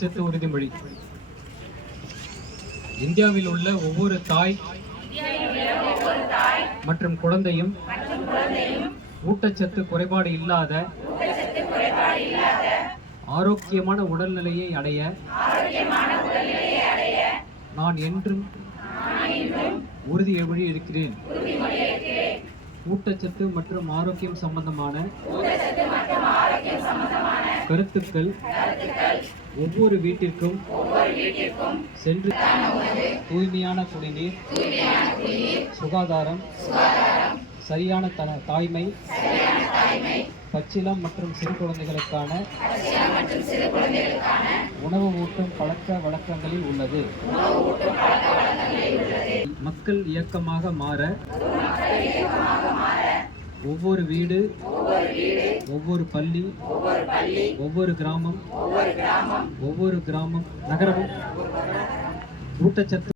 ஊட்டச்சத்து உறுதிமொழி. இந்தியாவில் உள்ள ஒவ்வொரு தாய் மற்றும் குழந்தையும் ஊட்டச்சத்து குறைபாடு இல்லாத ஆரோக்கியமான உடல்நிலையை அடைய நான் என்றும் உறுதிமொழி இருக்கிறேன். ஊட்டச்சத்து மற்றும் ஆரோக்கியம் சம்பந்தமான கருத்துக்கள் ஒவ்வொரு வீட்டிற்கும் சென்று தூய்மையான குடிநீர் சுகாதாரம் சரியான த தாய்மை பச்சிலம் மற்றும் சிறு குழந்தைகளுக்கான உணவு ஊட்டும் பழக்க வழக்கங்களில் உள்ளது. மக்கள் இயக்கமாக மாற ஒவ்வொரு வீடு ஒவ்வொரு பள்ளி ஒவ்வொரு கிராமம் ஒவ்வொரு கிராமம் நகரமும் ஊட்டச்சத்து